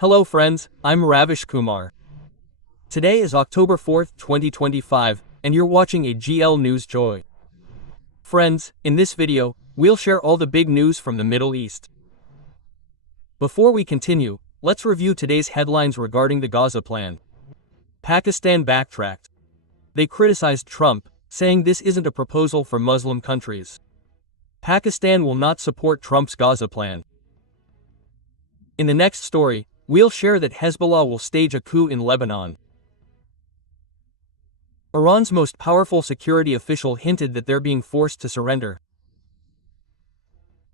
Hello friends, I'm Ravish Kumar. Today is October 4th, 2025, and you're watching a GL News Joy. Friends, in this video, we'll share all the big news from the Middle East. Before we continue, let's review today's headlines regarding the Gaza plan. Pakistan backtracked. They criticized Trump, saying this isn't a proposal for Muslim countries. Pakistan will not support Trump's Gaza plan. In the next story, we'll share that Hezbollah will stage a coup in Lebanon. Iran's most powerful security official hinted that they're being forced to surrender.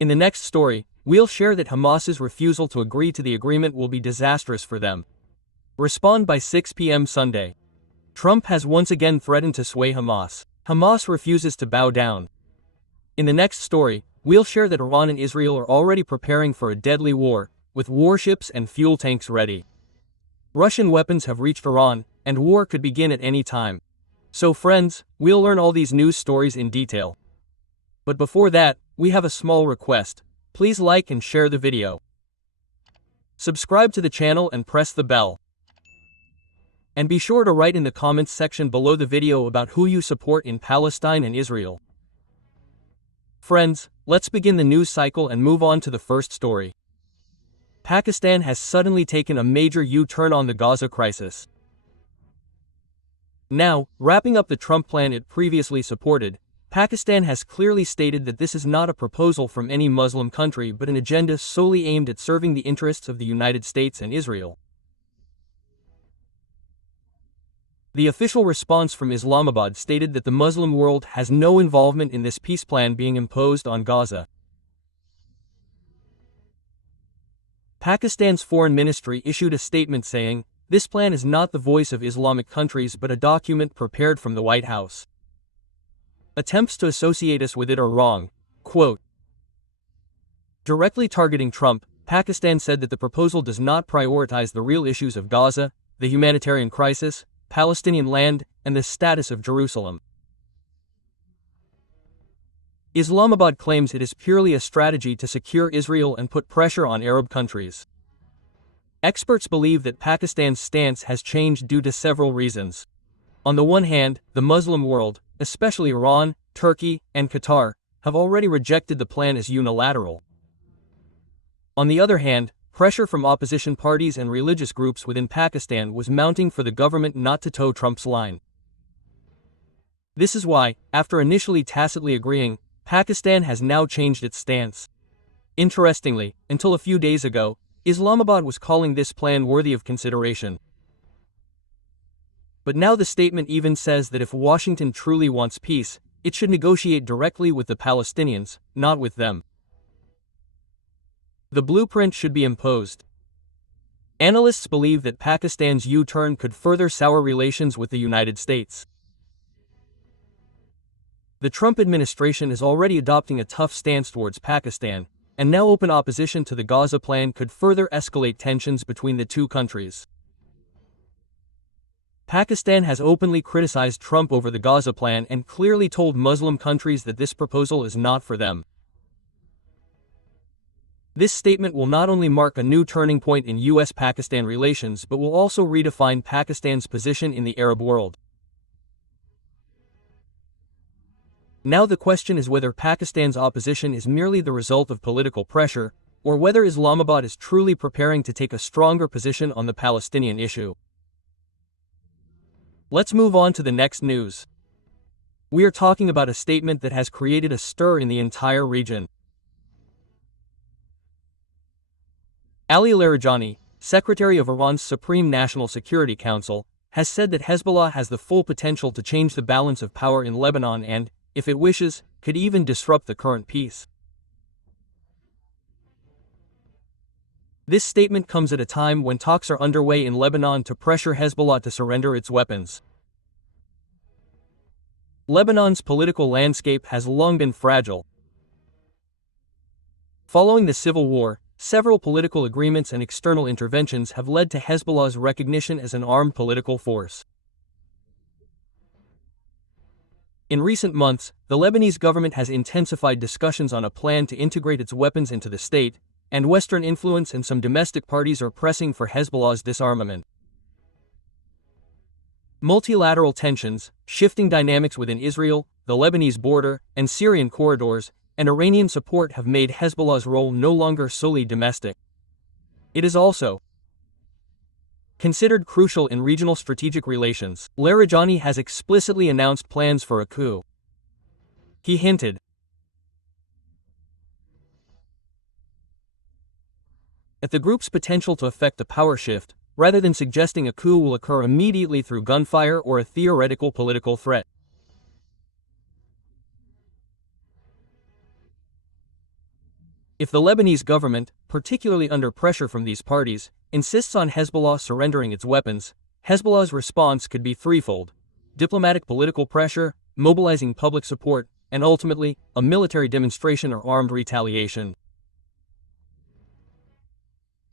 In the next story, we'll share that Hamas's refusal to agree to the agreement will be disastrous for them. Respond by 6 p.m. Sunday. Trump has once again threatened to sway Hamas. Hamas refuses to bow down. In the next story, we'll share that Iran and Israel are already preparing for a deadly war, with warships and fuel tanks ready. Russian weapons have reached Iran, and war could begin at any time. So friends, we'll learn all these news stories in detail. But before that, we have a small request. Please like and share the video. Subscribe to the channel and press the bell. And be sure to write in the comments section below the video about who you support in Palestine and Israel. Friends, let's begin the news cycle and move on to the first story. Pakistan has suddenly taken a major U-turn on the Gaza crisis. Now, wrapping up the Trump plan it previously supported, Pakistan has clearly stated that this is not a proposal from any Muslim country but an agenda solely aimed at serving the interests of the United States and Israel. The official response from Islamabad stated that the Muslim world has no involvement in this peace plan being imposed on Gaza. Pakistan's foreign ministry issued a statement saying, "This plan is not the voice of Islamic countries but a document prepared from the White House. Attempts to associate us with it are wrong." Quote. Directly targeting Trump, Pakistan said that the proposal does not prioritize the real issues of Gaza, the humanitarian crisis, Palestinian land, and the status of Jerusalem. Islamabad claims it is purely a strategy to secure Israel and put pressure on Arab countries. Experts believe that Pakistan's stance has changed due to several reasons. On the one hand, the Muslim world, especially Iran, Turkey, and Qatar, have already rejected the plan as unilateral. On the other hand, pressure from opposition parties and religious groups within Pakistan was mounting for the government not to toe Trump's line. This is why, after initially tacitly agreeing, Pakistan has now changed its stance. Interestingly, until a few days ago, Islamabad was calling this plan worthy of consideration. But now the statement even says that if Washington truly wants peace, it should negotiate directly with the Palestinians, not with them. The blueprint should be imposed. Analysts believe that Pakistan's U-turn could further sour relations with the United States. The Trump administration is already adopting a tough stance towards Pakistan, and now open opposition to the Gaza plan could further escalate tensions between the two countries. Pakistan has openly criticized Trump over the Gaza plan and clearly told Muslim countries that this proposal is not for them. This statement will not only mark a new turning point in US-Pakistan relations but will also redefine Pakistan's position in the Arab world. Now the question is whether Pakistan's opposition is merely the result of political pressure, or whether Islamabad is truly preparing to take a stronger position on the Palestinian issue. Let's move on to the next news. We are talking about a statement that has created a stir in the entire region. Ali Larijani, Secretary of Iran's Supreme National Security Council, has said that Hezbollah has the full potential to change the balance of power in Lebanon and, if it wishes, could even disrupt the current peace. This statement comes at a time when talks are underway in Lebanon to pressure Hezbollah to surrender its weapons. Lebanon's political landscape has long been fragile. Following the civil war, several political agreements and external interventions have led to Hezbollah's recognition as an armed political force. In recent months, the Lebanese government has intensified discussions on a plan to integrate its weapons into the state, and Western influence and some domestic parties are pressing for Hezbollah's disarmament. Multilateral tensions, shifting dynamics within Israel, the Lebanese border, and Syrian corridors, and Iranian support have made Hezbollah's role no longer solely domestic. It is also considered crucial in regional strategic relations. Larijani has explicitly announced plans for a coup. He hinted at the group's potential to effect a power shift, rather than suggesting a coup will occur immediately through gunfire or a theoretical political threat. If the Lebanese government, particularly under pressure from these parties, insists on Hezbollah surrendering its weapons, Hezbollah's response could be threefold: diplomatic political pressure, mobilizing public support, and ultimately, a military demonstration or armed retaliation.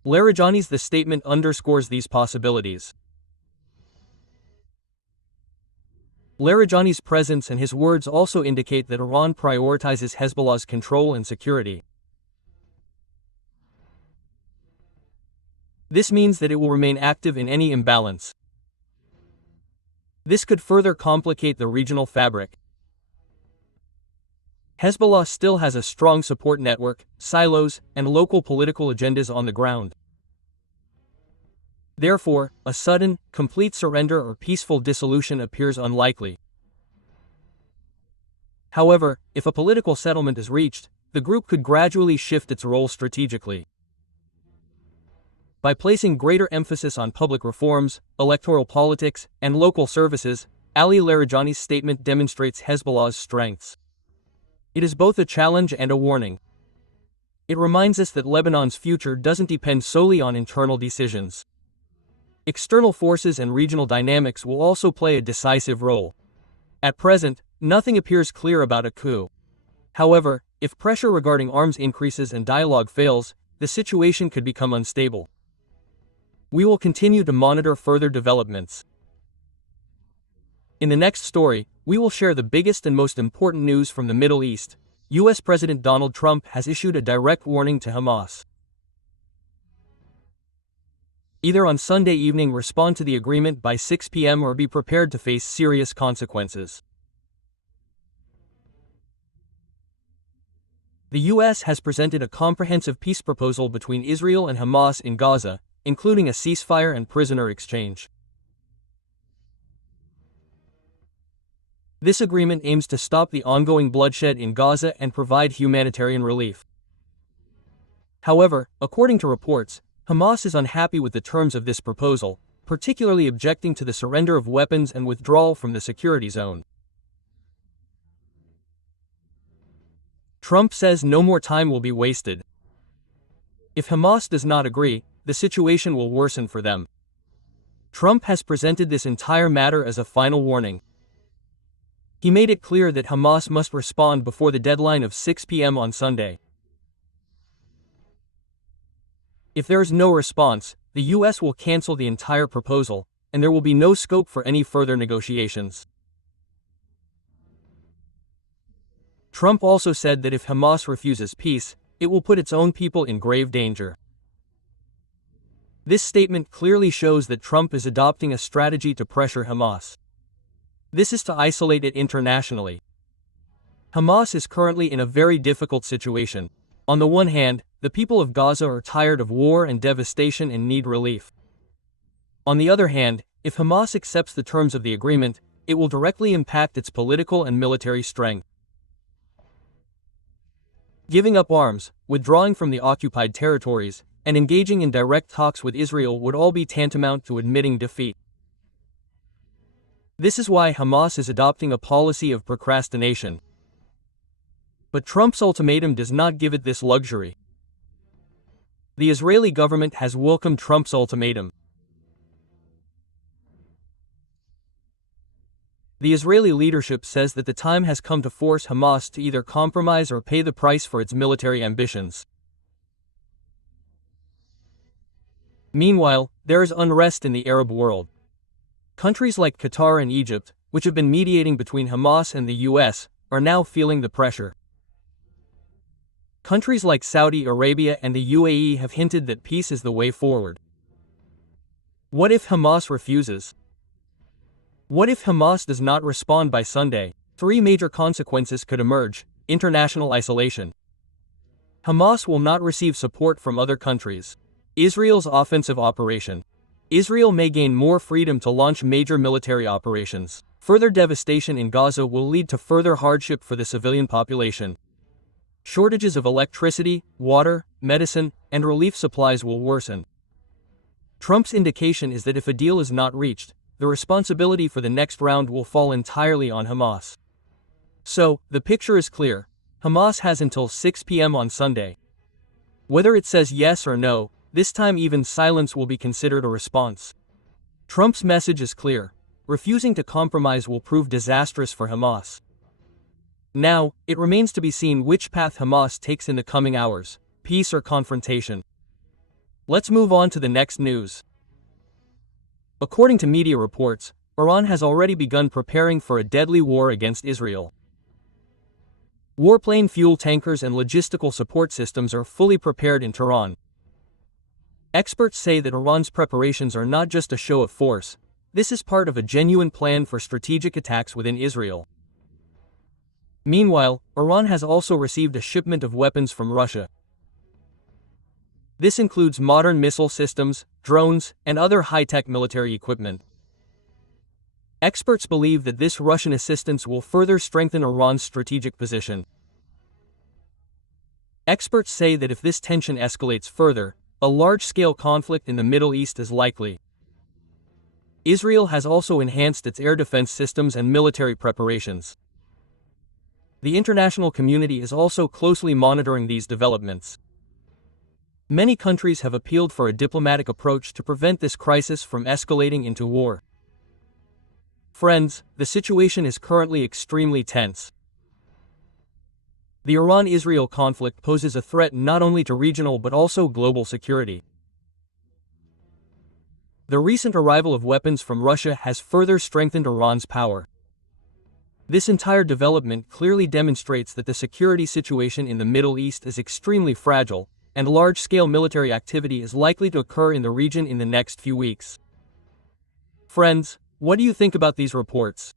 Larijani's statement underscores these possibilities. Larijani's presence and his words also indicate that Iran prioritizes Hezbollah's control and security. This means that it will remain active in any imbalance. This could further complicate the regional fabric. Hezbollah still has a strong support network, silos, and local political agendas on the ground. Therefore, a sudden, complete surrender or peaceful dissolution appears unlikely. However, if a political settlement is reached, the group could gradually shift its role strategically. By placing greater emphasis on public reforms, electoral politics, and local services, Ali Larijani's statement demonstrates Hezbollah's strengths. It is both a challenge and a warning. It reminds us that Lebanon's future doesn't depend solely on internal decisions. External forces and regional dynamics will also play a decisive role. At present, nothing appears clear about a coup. However, if pressure regarding arms increases and dialogue fails, the situation could become unstable. We will continue to monitor further developments. In the next story, we will share the biggest and most important news from the Middle East. U.S. President Donald Trump has issued a direct warning to Hamas. Either on Sunday evening respond to the agreement by 6 p.m. or be prepared to face serious consequences. The U.S. has presented a comprehensive peace proposal between Israel and Hamas in Gaza, including a ceasefire and prisoner exchange. This agreement aims to stop the ongoing bloodshed in Gaza and provide humanitarian relief. However, according to reports, Hamas is unhappy with the terms of this proposal, particularly objecting to the surrender of weapons and withdrawal from the security zone. Trump says no more time will be wasted. If Hamas does not agree, the situation will worsen for them. Trump has presented this entire matter as a final warning. He made it clear that Hamas must respond before the deadline of 6 p.m. on Sunday. If there is no response, the U.S. will cancel the entire proposal, and there will be no scope for any further negotiations. Trump also said that if Hamas refuses peace, it will put its own people in grave danger. This statement clearly shows that Trump is adopting a strategy to pressure Hamas. This is to isolate it internationally. Hamas is currently in a very difficult situation. On the one hand, the people of Gaza are tired of war and devastation and need relief. On the other hand, if Hamas accepts the terms of the agreement, it will directly impact its political and military strength. Giving up arms, withdrawing from the occupied territories, and engaging in direct talks with Israel would all be tantamount to admitting defeat. This is why Hamas is adopting a policy of procrastination. But Trump's ultimatum does not give it this luxury. The Israeli government has welcomed Trump's ultimatum. The Israeli leadership says that the time has come to force Hamas to either compromise or pay the price for its military ambitions. Meanwhile, there is unrest in the Arab world. Countries like Qatar and Egypt, which have been mediating between Hamas and the U.S., are now feeling the pressure. Countries like Saudi Arabia and the UAE have hinted that peace is the way forward. What if Hamas refuses? What if Hamas does not respond by Sunday? Three major consequences could emerge: international isolation. Hamas will not receive support from other countries. Israel's offensive operation. Israel may gain more freedom to launch major military operations. Further devastation in Gaza will lead to further hardship for the civilian population. Shortages of electricity, water, medicine, and relief supplies will worsen. Trump's indication is that if a deal is not reached, the responsibility for the next round will fall entirely on Hamas. So, the picture is clear. Hamas has until 6 p.m. on Sunday. Whether it says yes or no, this time even silence will be considered a response. Trump's message is clear: refusing to compromise will prove disastrous for Hamas. Now, it remains to be seen which path Hamas takes in the coming hours: peace or confrontation. Let's move on to the next news. According to media reports, Iran has already begun preparing for a deadly war against Israel. Warplane fuel tankers and logistical support systems are fully prepared in Tehran. Experts say that Iran's preparations are not just a show of force. This is part of a genuine plan for strategic attacks within Israel. Meanwhile, Iran has also received a shipment of weapons from Russia. This includes modern missile systems, drones, and other high-tech military equipment. Experts believe that this Russian assistance will further strengthen Iran's strategic position. Experts say that if this tension escalates further, a large-scale conflict in the Middle East is likely. Israel has also enhanced its air defense systems and military preparations. The international community is also closely monitoring these developments. Many countries have appealed for a diplomatic approach to prevent this crisis from escalating into war. Friends, the situation is currently extremely tense. The Iran-Israel conflict poses a threat not only to regional but also global security. The recent arrival of weapons from Russia has further strengthened Iran's power. This entire development clearly demonstrates that the security situation in the Middle East is extremely fragile, and large-scale military activity is likely to occur in the region in the next few weeks. Friends, what do you think about these reports?